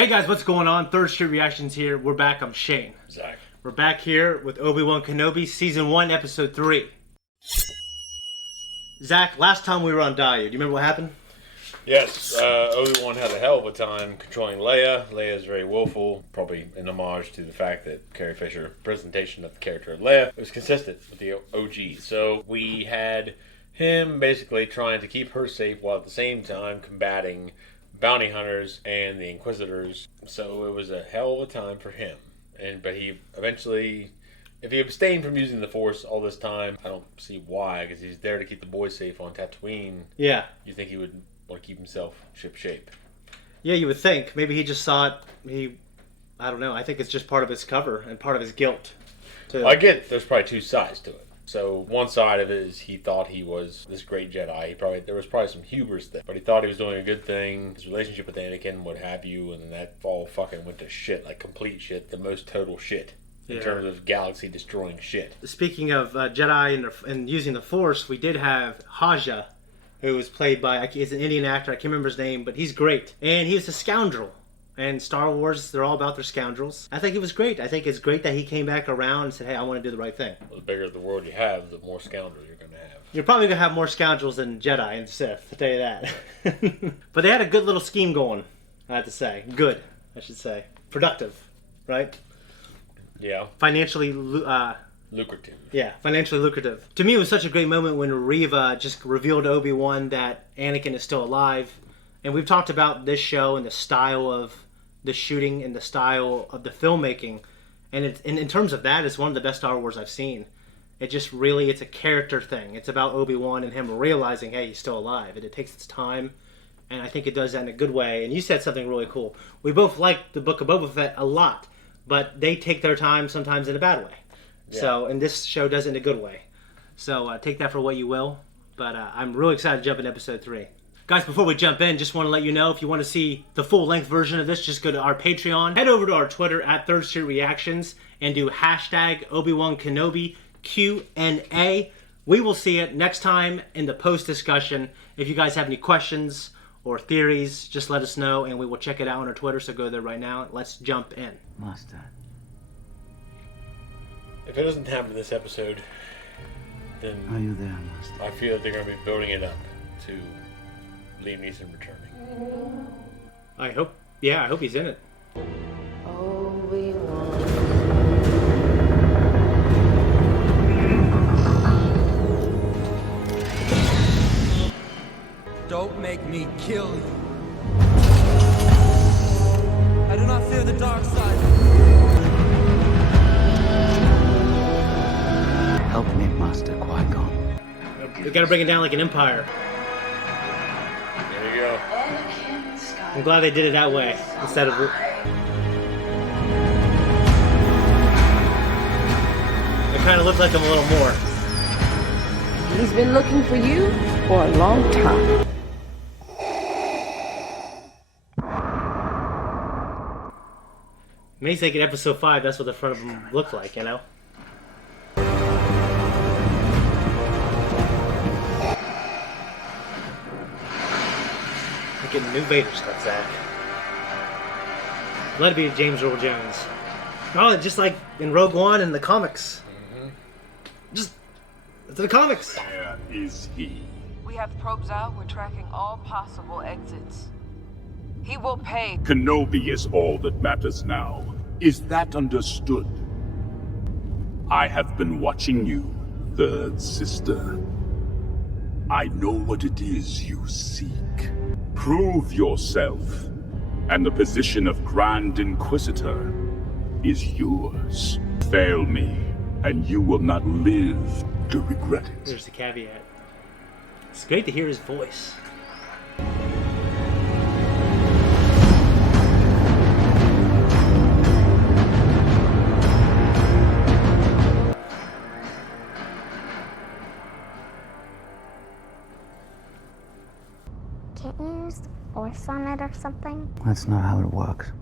Hey guys, what's going on? Third Street Reactions here. We're back. I'm Shane. Zakk. We're back here with Obi-Wan Kenobi, Season 1, Episode 3. Zakk, last time we were on Daiyu, do you remember what happened? Yes, Obi-Wan had a hell of a time controlling Leia. Leia's very willful, probably an homage to the fact that Carrie Fisher's presentation of the character of Leia was consistent with the OG. So we had him basically trying to keep her safe while at the same time combating bounty hunters and the Inquisitors. So it was a hell of a time for him. But he eventually, if he abstained from using the Force all this time, I don't see why, because he's there to keep the boys safe on Tatooine. Yeah. You think he would want to keep himself ship-shape? Yeah, you would think. Maybe he just saw it, I don't know. I think it's just part of his cover and part of his guilt. I get there's probably two sides to it. So one side of it is he thought he was this great Jedi. There was probably some hubris there, but he thought he was doing a good thing. His relationship with Anakin, what have you, and then that all fucking went to shit, like complete shit, the most total shit in terms of galaxy-destroying shit. Speaking of Jedi and using the Force, we did have Haja, who was played by, he's an Indian actor, I can't remember his name, but he's great. And he was a scoundrel. And Star Wars, they're all about their scoundrels. I think it was great. I think it's great that he came back around and said, hey, I want to do the right thing. Well, the bigger the world you have, the more scoundrels you're going to have. You're probably going to have more scoundrels than Jedi and Sith, I'll tell you that. But they had a good little scheme going, I have to say. Good, I should say. Productive, right? Yeah. Financially lucrative. Yeah, financially lucrative. To me, it was such a great moment when Reva just revealed to Obi-Wan that Anakin is still alive. And we've talked about this show and the style of the shooting and the style of the filmmaking. And in terms of that, it's one of the best Star Wars I've seen. It just really, it's a character thing. It's about Obi-Wan and him realizing, hey, he's still alive. And it takes its time. And I think it does that in a good way. And you said something really cool. We both like the Book of Boba Fett a lot. But they take their time sometimes in a bad way. Yeah. So, and this show does it in a good way. So take that for what you will. But I'm really excited to jump into Episode 3. Guys, before we jump in, just want to let you know, if you want to see the full-length version of this, just go to our Patreon. Head over to our Twitter at Third Street Reactions and do hashtag Obi-Wan Kenobi Q&A. We will see it next time in the post-discussion. If you guys have any questions or theories, just let us know, and we will check it out on our Twitter, so go there right now. Let's jump in. Master. If it doesn't happen in this episode, then Are you there, Master? I feel that they're going to be building it up to Liam Neeson returning. I hope he's in it. Don't make me kill you. I do not fear the dark side. Help me, Master Qui-Gon. We gotta bring it down like an empire. There you go. I'm glad they did it that way instead of. It kind of looked like him a little more. He's been looking for you for a long time. Maybe like in Episode 5, that's what the front of him looked like, you know? We're getting new Vader stuff, Zakk. Let it be James Earl Jones. Oh, just like in Rogue One in the comics. Just the comics. Where is he? We have probes out. We're tracking all possible exits. He will pay. Kenobi is all that matters now. Is that understood? I have been watching you, third sister. I know what it is you seek. Prove yourself, and the position of Grand Inquisitor is yours. Fail me, and you will not live to regret it. There's the caveat. It's great to hear his voice. Can't you use the Force on it or something? That's not how it works.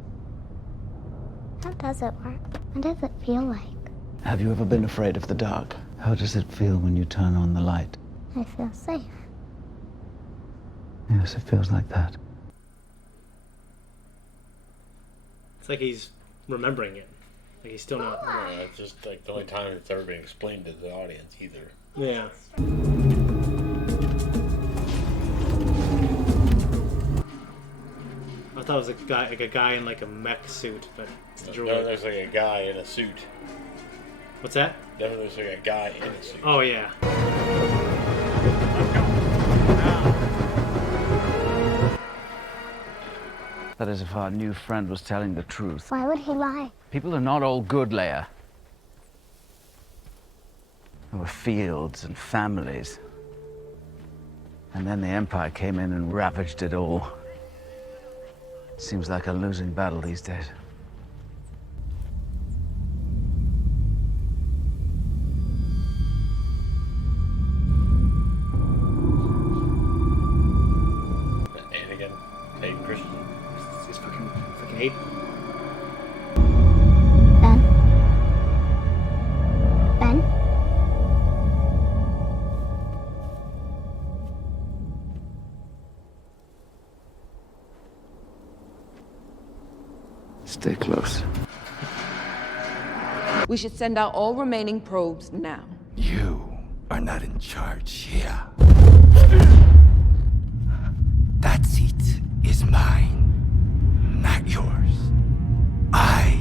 How does it work? What does it feel like? Have you ever been afraid of the dark? How does it feel when you turn on the light? I feel safe. Yes, it feels like that. It's like he's remembering it. Like he's still not. Yeah, it's just like the only time it's ever been explained to the audience either. Yeah. I thought it was a guy in like a mech suit, but it's a droid. No, there's like a guy in a suit. What's that? Definitely looks like a guy in a suit. Oh yeah. That is if our new friend was telling the truth. Why would he lie? People are not all good, Leia. There were fields and families. And then the Empire came in and ravaged it all. Seems like a losing battle these days. Anakin, Hayden Christensen. It's fucking Abe. Ben? Ben? Stay close. We should send out all remaining probes now. You are not in charge here. That seat is mine, not yours. I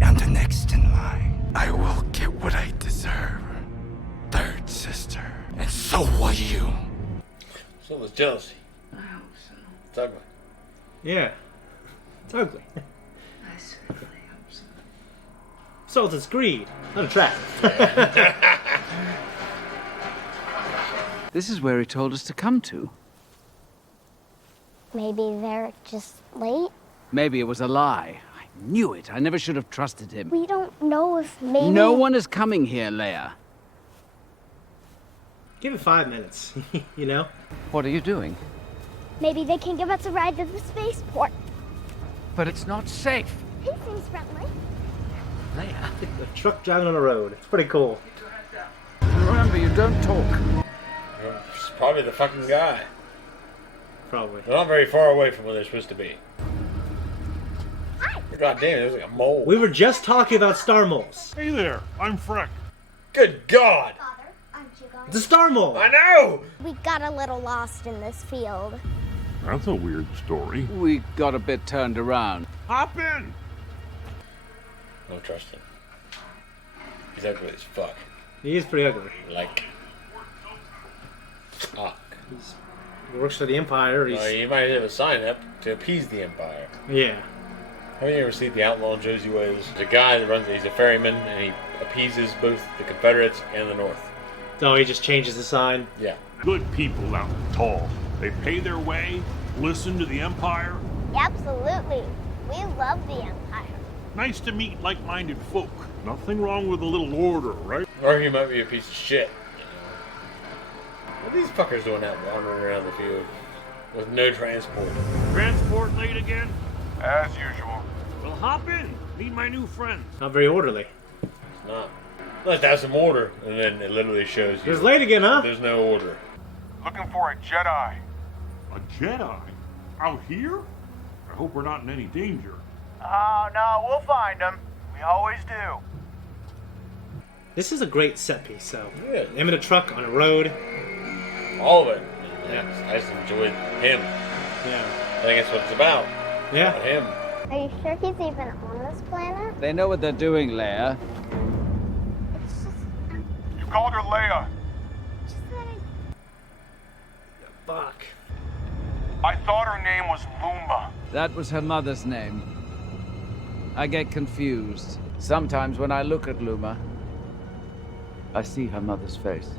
am the next in line. I will get what I deserve. Third sister. And so will you. So there's jealousy. I hope so. It's ugly. Yeah. It's ugly. I certainly hope so. So it's greed. Unattractive. This is where he told us to come to. Maybe they're just late? Maybe it was a lie. I knew it. I never should have trusted him. We don't know if maybe... No one is coming here, Leia. Give it 5 minutes. You know? What are you doing? Maybe they can give us a ride to the spaceport. But it's not safe. He seems friendly. Leia. A truck driving on the road. It's pretty cool. Remember, you don't talk. It's probably the fucking guy. Probably. They're not very far away from where they're supposed to be. God damn, there's like a mole. We were just talking about star moles. Hey there, I'm Freck. Good God! Father, aren't you going? The star mole! I know! We got a little lost in this field. That's a weird story. We got a bit turned around. Hop in! Don't trust him. He's ugly as fuck. He is pretty ugly. Like... Fuck. He works for the Empire. He's... He might have a sign up to appease the Empire. Yeah. Haven't you ever seen The Outlaw Josie Wales? There's a guy that runs, he's a ferryman, and he appeases both the Confederates and the North. Oh, he just changes the sign. Yeah. Good people out in Tall. They pay their way, listen to the Empire. Absolutely. We love the Empire. Nice to meet like-minded folk. Nothing wrong with a little order, right? Or he might be a piece of shit. You know? What are these fuckers doing out wandering around the field with no transport? Transport late again? As usual. Well, hop in. Meet my new friend. Not very orderly. It's not. Let's have some order. And then it literally shows you. It's late again, huh? There's no order. Looking for a Jedi. A Jedi? Out here? I hope we're not in any danger. Oh, no, we'll find them. We always do. This is a great set piece, though. Yeah. Him in a truck on a road. All of it. Yeah. I just enjoyed him. Yeah. I think that's what it's about. Yeah. About him. Are you sure he's even on this planet? They know what they're doing, Leia. It's just... You called her Leia. just that Fuck. I thought her name was Luma. That was her mother's name. I get confused. Sometimes when I look at Luma, I see her mother's face.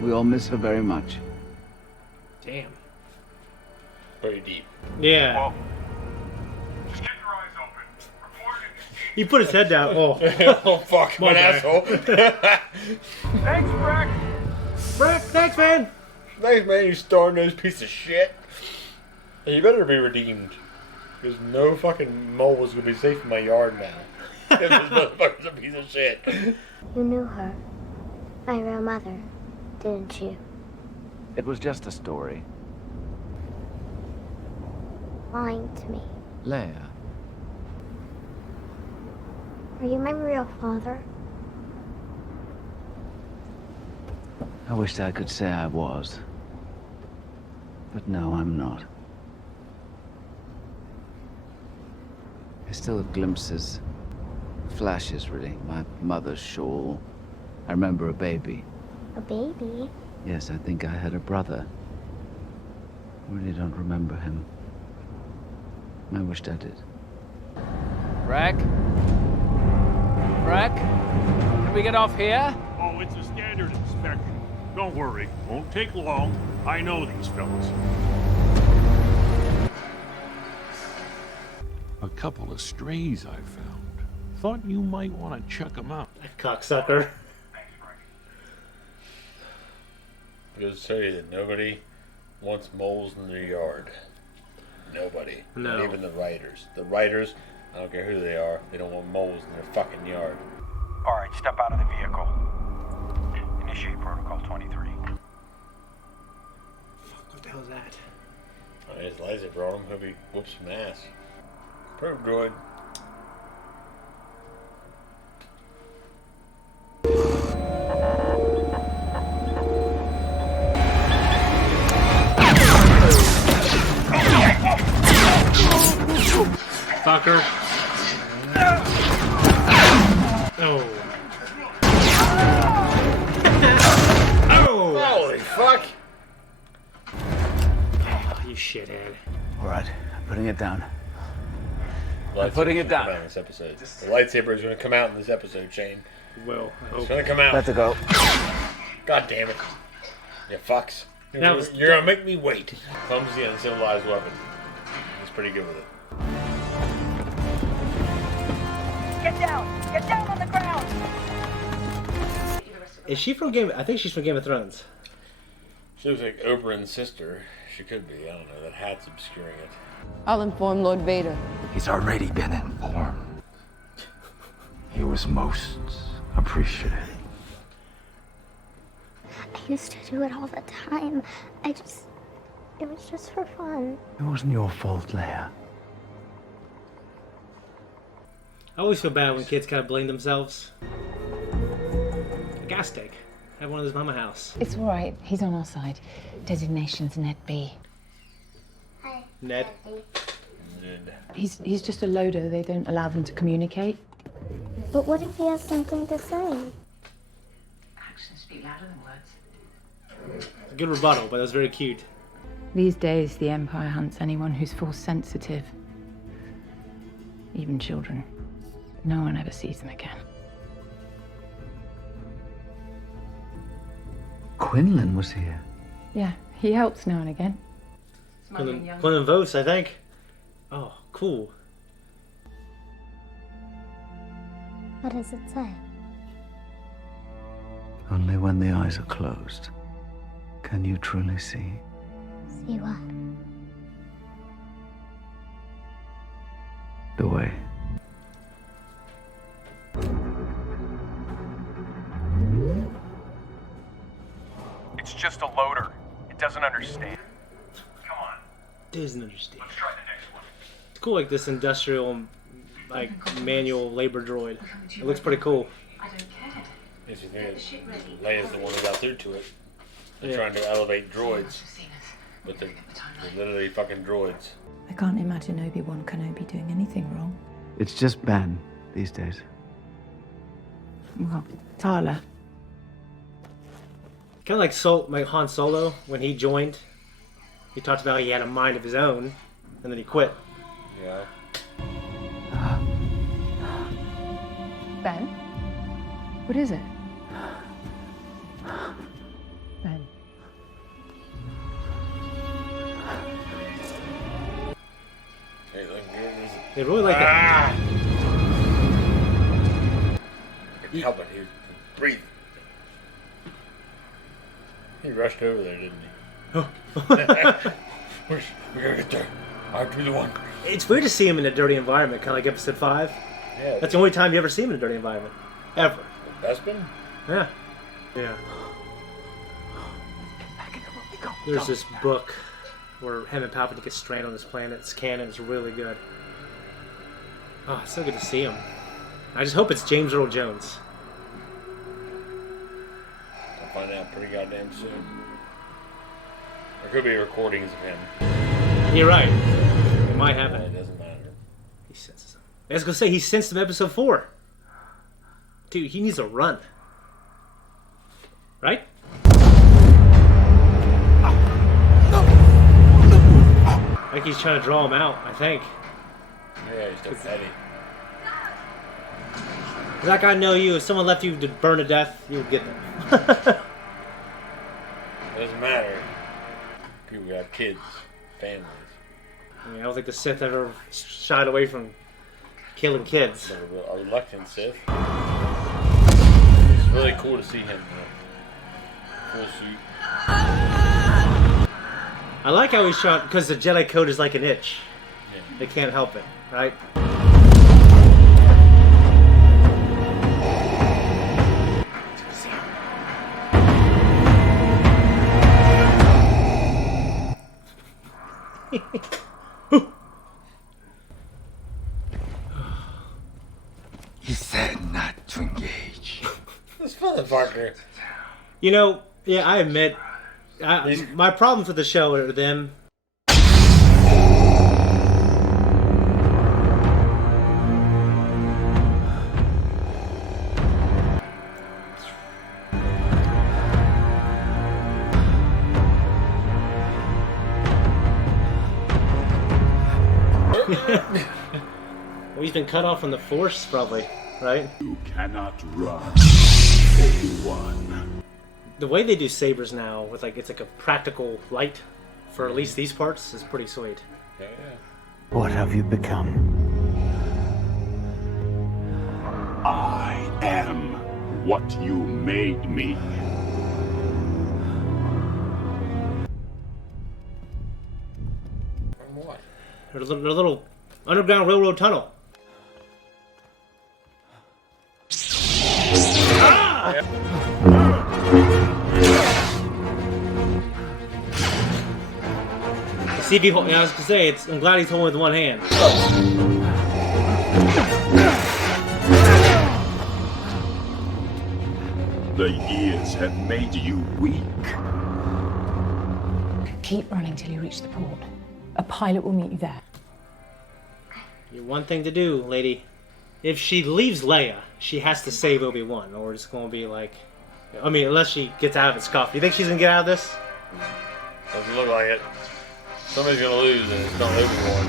We all miss her very much. Damn. Pretty deep. Yeah. Well, just keep your eyes open. Report it. He put his head down. Oh. Oh, fuck. My My bad. asshole. Thanks, Breck. Brett, thanks, man. Thanks, man, you star-nosed piece of shit. Hey, you better be redeemed. Because no fucking mole is going to be safe in my yard now. This motherfucker's a piece of shit. You knew her. My real mother, didn't you? It was just a story. lying to me. Leia. Are you my real father? I wished I could say I was. But no, I'm not. I still have glimpses. Flashes, really. My mother's shawl. I remember a baby. A baby? Yes, I think I had a brother. I really don't remember him. I wished I did. Rack? Rack? Can we get off here? Oh, it's a standard inspection. Don't worry, won't take long. I know these fellas. A couple of strays I found. Thought you might want to check them out. That cocksucker. Goes to tell you that nobody wants moles in their yard. Nobody. No. Not even the writers. The writers, I don't care who they are, they don't want moles in their fucking yard. Alright, step out of the vehicle. Initiate Protocol 23. Fuck, what the hell is that? I mean, his laser brought him, hope he whoops some ass. Probe droid. Fucker. Oh. Oh! Holy fuck! Oh, you shithead. All right, I'm putting it down. I'm putting it down. In this episode. The lightsaber is going to come out in this episode, Shane. Well, It's going to come out. Let it go. God damn it. You fucks. You're going to make me wait. Clumsy, uncivilized weapon. He's pretty good with it. Get down! Get down on the ground! Is she from Game? I think she's from Game of Thrones. She looks like Oberyn's sister. She could be. I don't know. That hat's obscuring it. I'll inform Lord Vader. He's already been informed. He was most appreciative. I used to do it all the time. It was just for fun. It wasn't your fault, Leia. I always feel bad when kids kind of blame themselves. A gas tank. I have one of those by my house. It's all right. He's on our side. Designation's Ned B. Hi. Ned. He's just a loader. They don't allow them to communicate. But what if he has something to say? Actions speak louder than words. A good rebuttal, but that was very cute. These days, the Empire hunts anyone who's force sensitive. Even children. No one ever sees them again. Quinlan was here. Yeah, he helps now and again. Quinlan Vos, I think. Oh, cool. What does it say? Only when the eyes are closed can you truly see. See what? The way. It's just a loader. It doesn't understand. Come on. Doesn't understand. Let's try the next one. It's cool, like this industrial, like manual labor droid. It looks pretty cool. Yes, you think Leia's the one who got through to it. They're trying to elevate droids, but they're literally fucking droids. I can't imagine Obi-Wan Kenobi doing anything wrong. It's just Ben these days. Well, Tala. Kind of like Han Solo when he joined. He talked about he had a mind of his own, and then he quit. Yeah. Ben? What is it? Ben. Hey, look, They really like that. Help it, he was breathing. He rushed over there, didn't he? We gotta get there. I have to be the one. It's weird to see him in a dirty environment, kind of like Episode 5. Yeah. That's the only time you ever see him in a dirty environment. Ever. Bespin? Yeah. Yeah. There's this book where him and Palpatine get stranded on this planet. It's canon. It's really good. Oh, it's so good to see him. I just hope it's James Earl Jones. I'll find out pretty goddamn soon. There could be recordings of him. You're right. It might happen. It doesn't matter. He senses them. I was gonna say he sensed them episode 4. Dude, he needs a run. Right? Like he's trying to draw him out, I think. Yeah, he's still petty. Zakk, I know you. If someone left you to burn to death, you'll get them. It doesn't matter. People got kids, families. I mean, I don't think the Sith ever shied away from killing kids. A reluctant Sith. It's really cool to see him full suit. I like how he's shot because the Jedi code is like an itch. Yeah. They can't help it, right? He said not to engage. This motherfucker. You know, yeah, I admit, my problem for the show are them. Well, he's been cut off from the Force, probably, right? You cannot run, Obi-Wan. The way they do sabers now, with like it's like a practical light for at least these parts, is pretty sweet. Yeah. What have you become? I am what you made me. From what? There's a little underground railroad tunnel. Ah! See if he hold, I was gonna say, I'm glad he's holding with one hand. The years have made you weak. Keep running till you reach the port. A pilot will meet you there. You have one thing to do, lady. If she leaves Leia, she has to save Obi-Wan, or it's gonna be like, I mean, unless she gets out of its cuff. You think she's gonna get out of this? Doesn't look like it. Somebody's gonna lose, and it's not Obi-Wan.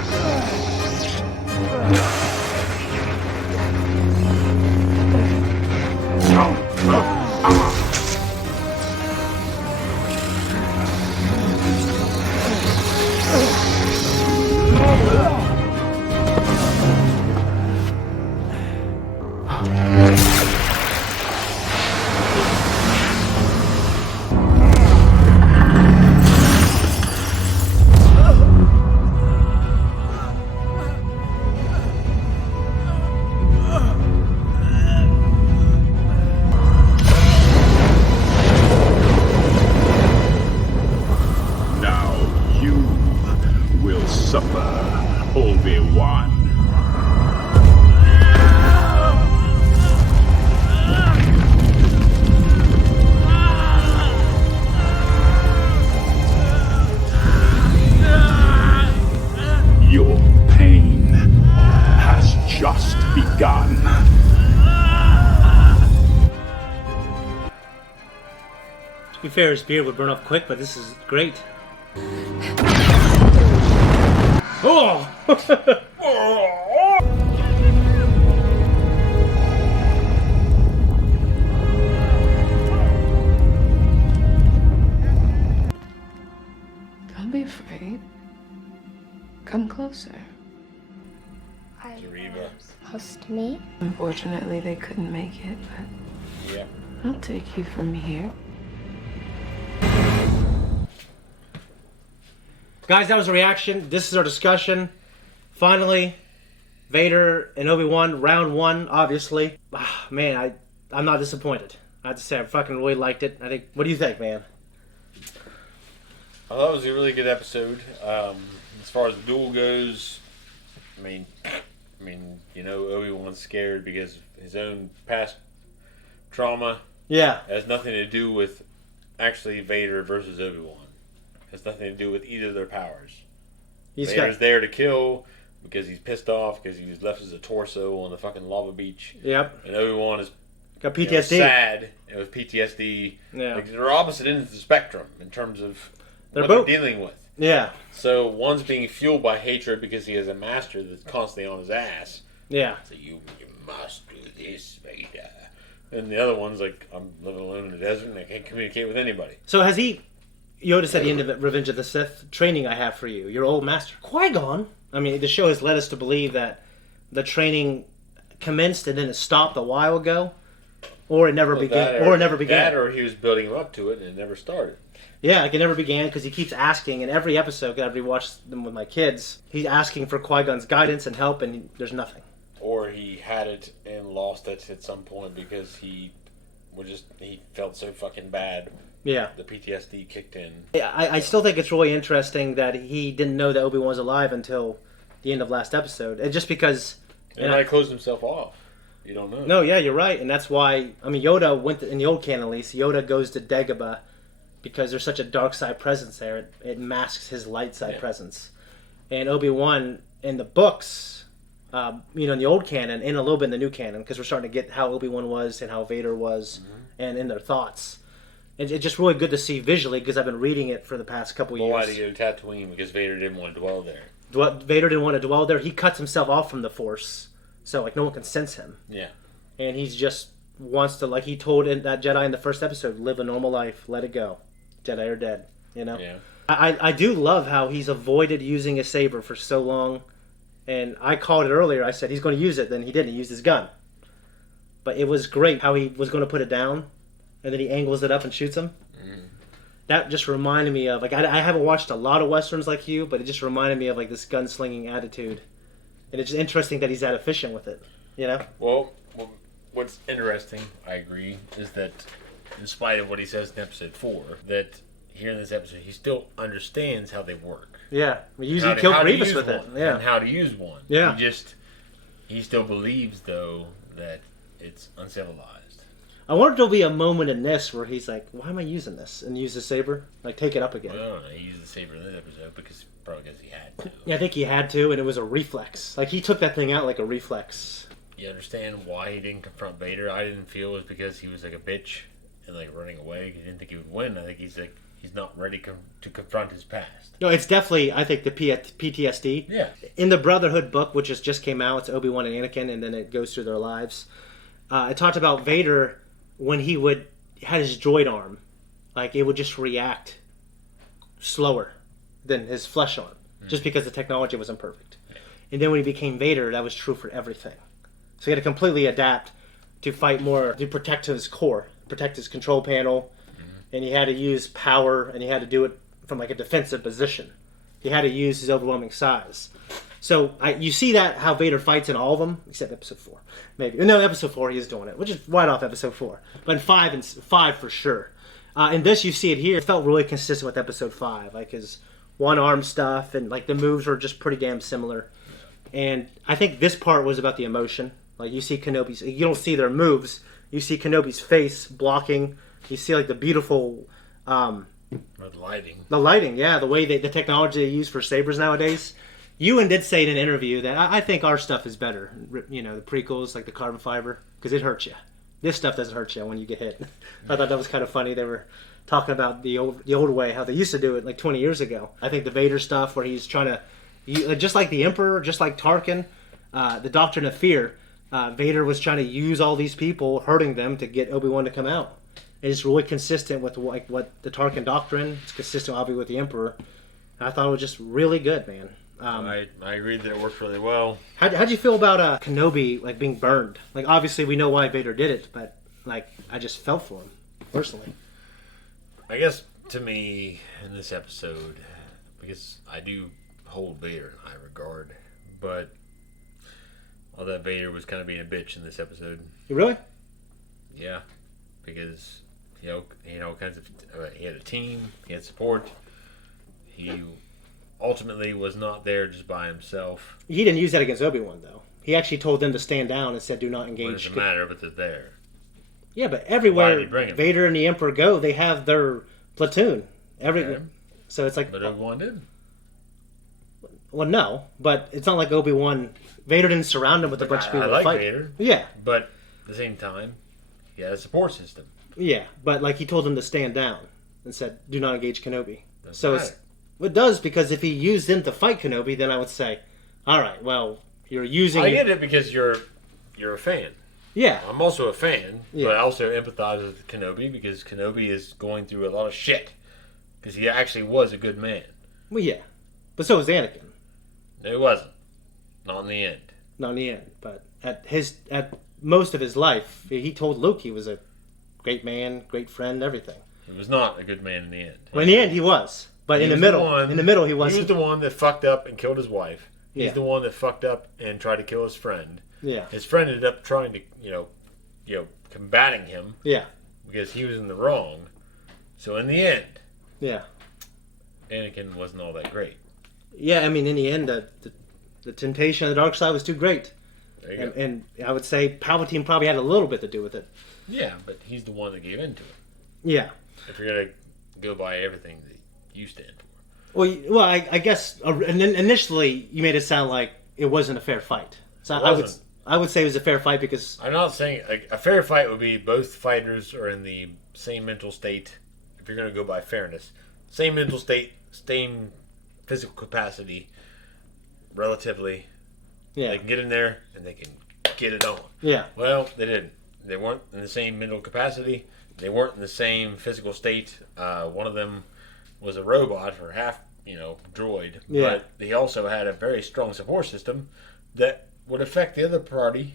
Obi-Wan. Your pain has just begun. To be fair, his beard would burn off quick, but this is great. Oh! Don't be afraid. Come closer. Zariba. Supposed to meet? Unfortunately, they couldn't make it, but Yeah. I'll take you from here. Guys, that was a reaction. This is our discussion. Finally, Vader and Obi-Wan, round one, obviously. Ah, man, I'm not disappointed. I have to say, I fucking really liked it. I think. What do you think, man? I thought it was a really good episode. As far as the duel goes, I mean, Obi-Wan's scared because of his own past trauma. Yeah. It has nothing to do with actually Vader versus Obi-Wan. It has nothing to do with either of their powers. Vader's there to kill because he's pissed off because he was left as a torso on the fucking lava beach. Yep. And Obi-Wan is got PTSD. Sad and with PTSD. Yeah. Like, they're opposite ends of the spectrum in terms of what both they're dealing with. Yeah. So one's being fueled by hatred because he has a master that's constantly on his ass. Yeah. So you must do this, Vader. And the other one's like, I'm living alone in the desert and I can't communicate with anybody. So has he... Yoda said at the end of Revenge of the Sith, training I have for you, your old master. Qui-Gon. I mean, the show has led us to believe that the training commenced and then it stopped a while ago, or it never began. That or he was building him up to it and it never started. Yeah, like it never began because he keeps asking in every episode. I've rewatched them with my kids. He's asking for Qui-Gon's guidance and help, and there's nothing. Or he had it and lost it at some point because he felt so fucking bad. Yeah. The PTSD kicked in. I still think it's really interesting that he didn't know that Obi-Wan was alive until the end of last episode. And just because... And I closed himself off. You don't know. No, yeah, you're right. And that's why... I mean, Yoda went... in the old canon, at least, Yoda goes to Dagobah because there's such a dark side presence there. It masks his light side presence. And Obi-Wan, in the books, in the old canon, and a little bit in the new canon, because we're starting to get how Obi-Wan was and how Vader was, and in their thoughts. It's just really good to see visually because I've been reading it for the past couple years. Why did he go to Tatooine? Because Vader didn't want to dwell there. Vader didn't want to dwell there. He cuts himself off from the Force, so like no one can sense him. Yeah. And he's just wants to, like he told that Jedi in the first episode, live a normal life, let it go. Jedi are dead. Yeah. I do love how he's avoided using a saber for so long, and I called it earlier. I said he's going to use it, then he didn't. He used his gun. But it was great how he was going to put it down. And then he angles it up and shoots him. That just reminded me of, like, I haven't watched a lot of Westerns like you, but it just reminded me of, like, this gunslinging attitude. And it's just interesting that he's that efficient with it, you know? Well, what's interesting, I agree, is that in spite of what he says in episode 4, that here in this episode, he still understands how they work. Yeah. He killed Grievous with it. Yeah. And how to use one. Yeah. He still believes, though, that it's uncivilized. I wonder if there'll be a moment in this where he's like, why am I using this? And use the saber? Like, take it up again. Well, I don't know. He used the saber in this episode probably because he had to. Yeah, I think he had to, and it was a reflex. Like, he took that thing out like a reflex. You understand why he didn't confront Vader? I didn't feel it was because he was like a bitch and like running away. He didn't think he would win. I think he's not ready to confront his past. No, it's definitely, I think, the PTSD. Yeah. In the Brotherhood book, which just came out, it's Obi-Wan and Anakin, and then it goes through their lives. It talked about Vader when he had his droid arm. Like, it would just react slower than his flesh arm, just because the technology wasn't perfect. Yeah. And then when he became Vader, that was true for everything. So he had to completely adapt to fight more, to protect his core, protect his control panel, and he had to use power, and he had to do it from like a defensive position. He had to use his overwhelming size. So you see that how Vader fights in all of them, except episode 4, maybe. No, episode 4 he is doing it, which is right off episode 4. But in 5 for sure. In this, you see it here. It felt really consistent with episode 5, like his one-arm stuff, and like the moves were just pretty damn similar. And I think this part was about the emotion. Like you see Kenobi's, you don't see their moves. You see Kenobi's face blocking. You see like the beautiful, the lighting. The lighting, yeah, the way the technology they use for sabers nowadays. Ewan did say in an interview that I think our stuff is better. You know, the prequels, like the carbon fiber, because it hurts you. This stuff doesn't hurt you when you get hit. I thought that was kind of funny. They were talking about the old way, how they used to do it like 20 years ago. I think the Vader stuff where he's trying to, just like the Emperor, just like Tarkin, the Doctrine of Fear, Vader was trying to use all these people, hurting them to get Obi-Wan to come out. And it's really consistent with like what the Tarkin Doctrine. It's consistent, obviously, with the Emperor. I thought it was just really good, man. I agree that it worked really well. How'd you feel about Kenobi like being burned? Like obviously we know why Vader did it, but like I just felt for him personally. I guess to me in this episode, because I do hold Vader in high regard, but all that Vader was kind of being a bitch in this episode. Really? Yeah, because he had all kinds of he had a team, he had support. He ultimately was not there just by himself. He didn't use that against Obi-Wan, though. He actually told them to stand down and said, do not engage. What does it matter, but they're there. Yeah, but Why everywhere did he bring him? Vader and the Emperor go, they have their platoon. Okay. So it's like... But Obi-Wan did. Well, no, but it's not like Obi-Wan... Vader didn't surround him with a bunch of people I to like fight. Vader. Yeah. But at the same time, he had a support system. Yeah, but like he told them to stand down and said, do not engage Kenobi. Doesn't So matter. it does, because if he used them to fight Kenobi, then I would say, all right, well, you're using... I get it because you're a fan. Yeah. I'm also a fan, Yeah. but I also empathize with Kenobi because Kenobi is going through a lot of shit. Because he actually was a good man. Well, yeah. But so was Anakin. No, he wasn't. Not in the end. Not in the end, but at most of his life, he told Luke he was a great man, great friend, everything. He was not a good man in the end. Well, in the end, he was. But in the middle, he wasn't. He was the one that fucked up and killed his wife. He's Yeah. the one that fucked up and tried to kill his friend. Yeah. His friend ended up trying to, combating him. Yeah. Because he was in the wrong. So in the end, Yeah. Anakin wasn't all that great. Yeah, I mean, in the end, the temptation of the dark side was too great. There you go. And I would say Palpatine probably had a little bit to do with it. Yeah, but he's the one that gave in to it. Yeah. If you're going to go by everything that you stand for. Well, I guess initially you made it sound like it wasn't a fair fight. So It I would say it was a fair fight because... I'm not saying... a fair fight would be both fighters are in the same mental state, if you're going to go by fairness. Same mental state, same physical capacity, relatively. Yeah. They can get in there and they can get it on. Yeah. Well, they didn't. They weren't in the same mental capacity. They weren't in the same physical state. One of them was a robot or half, droid. Yeah. But he also had a very strong support system that would affect the other party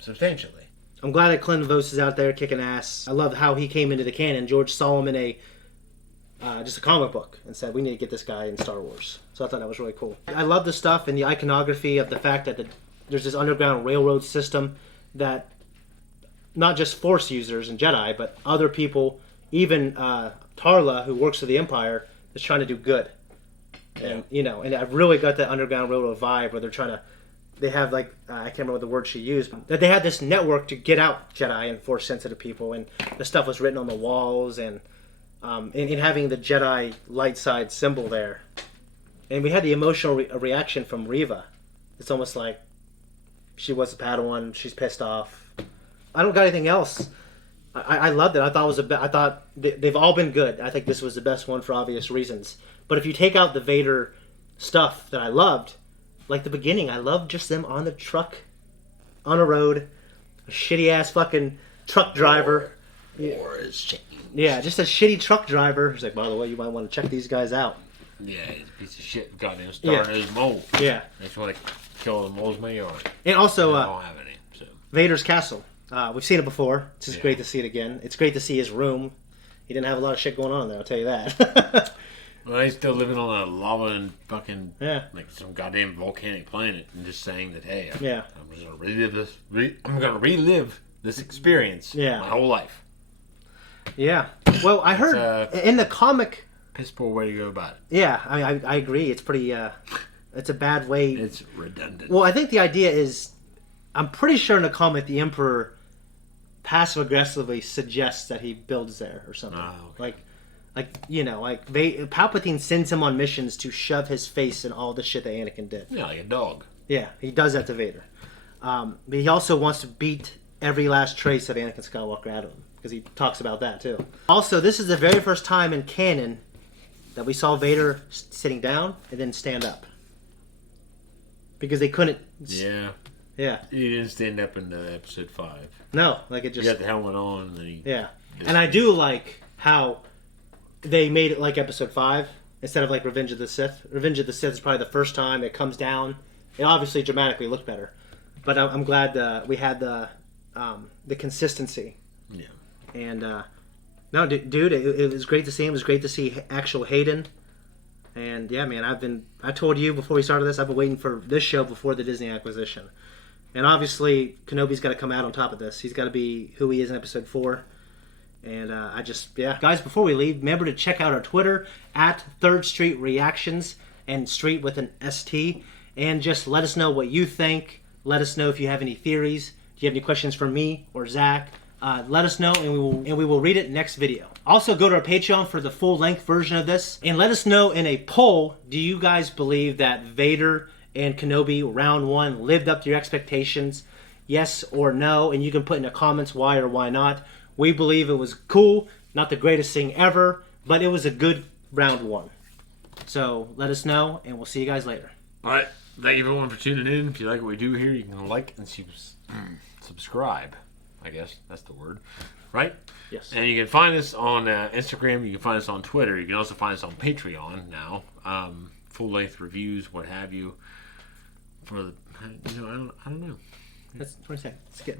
substantially. I'm glad that Clinton Vos is out there kicking ass. I love how he came into the canon. George saw him in just a comic book and said, we need to get this guy in Star Wars. So I thought that was really cool. I love the stuff and the iconography of the fact that there's this underground railroad system that not just Force users and Jedi, but other people, even Tarla, who works for the Empire, is trying to do good. And, and I've really got that underground railroad vibe where they're trying to, they have I can't remember the word she used, that they had this network to get out Jedi and Force sensitive people, and the stuff was written on the walls, and in having the Jedi light side symbol there. And we had the emotional reaction from Reva. It's almost like she was a Padawan, she's pissed off. I don't got anything else. I loved it. I thought they've all been good. I think this was the best one for obvious reasons. But if you take out the Vader stuff that I loved, like the beginning, I loved just them on the truck, on a road, a shitty ass fucking truck driver. War is changed. Yeah, just a shitty truck driver. He's like, by the way, you might want to check these guys out. Yeah, he's a piece of shit. Goddamn star-nosed mole. Yeah. I just want to kill the moles in my yard. And also, I don't have any. So. Vader's castle. We've seen it before. It's just great to see it again. It's great to see his room. He didn't have a lot of shit going on there, I'll tell you that. Well, he's still living on a lava and fucking like some goddamn volcanic planet, and just saying that, hey, I'm just gonna relive this. I'm gonna relive this experience. My whole life. Yeah. Well, I heard in the comic. Piss poor way to go about it. Yeah, I agree. It's pretty. It's a bad way. It's redundant. Well, I think the idea is, I'm pretty sure in the comic the Emperor passive aggressively suggests that he builds there or something. Okay. Palpatine sends him on missions to shove his face in all the shit that Anakin did. Yeah, like a dog. Yeah, he does that to Vader. But he also wants to beat every last trace of Anakin Skywalker out of him, because he talks about that too. Also, this is the very first time in canon that we saw Vader sitting down and then stand up. Because they couldn't... Yeah. Yeah. He didn't stand up in episode 5. No, like it just... He got the helmet on and then he... Yeah. And I do like how they made it like episode 5 instead of like Revenge of the Sith. Revenge of the Sith is probably the first time it comes down. It obviously dramatically looked better. But I'm glad we had the consistency. Yeah. And, no, dude, it was great to see him. It was great to see actual Hayden. And, yeah, man, I told you before we started this, I've been waiting for this show before the Disney acquisition. And obviously, Kenobi's got to come out on top of this. He's got to be who he is in episode 4. And guys, before we leave, remember to check out our Twitter at 3rd Street Reactions, and Street with an ST, and just let us know what you think. Let us know if you have any theories. Do you have any questions for me or Zakk? Let us know, and we will read it next video. Also, go to our Patreon for the full-length version of this, and let us know in a poll, do you guys believe that Vader and Kenobi round 1 lived up to your expectations? Yes or no? And you can put in the comments why or why not. We believe it was cool, not the greatest thing ever, but it was a good round 1. So let us know, and we'll see you guys later. All right. Thank you everyone for tuning in. If you like what we do here, you can like and subscribe. I guess that's the word, right? Yes. And you can find us on Instagram. You can find us on Twitter. You can also find us on Patreon now. Full-length reviews, what have you. For the, I don't know. That's 20 seconds. Skip.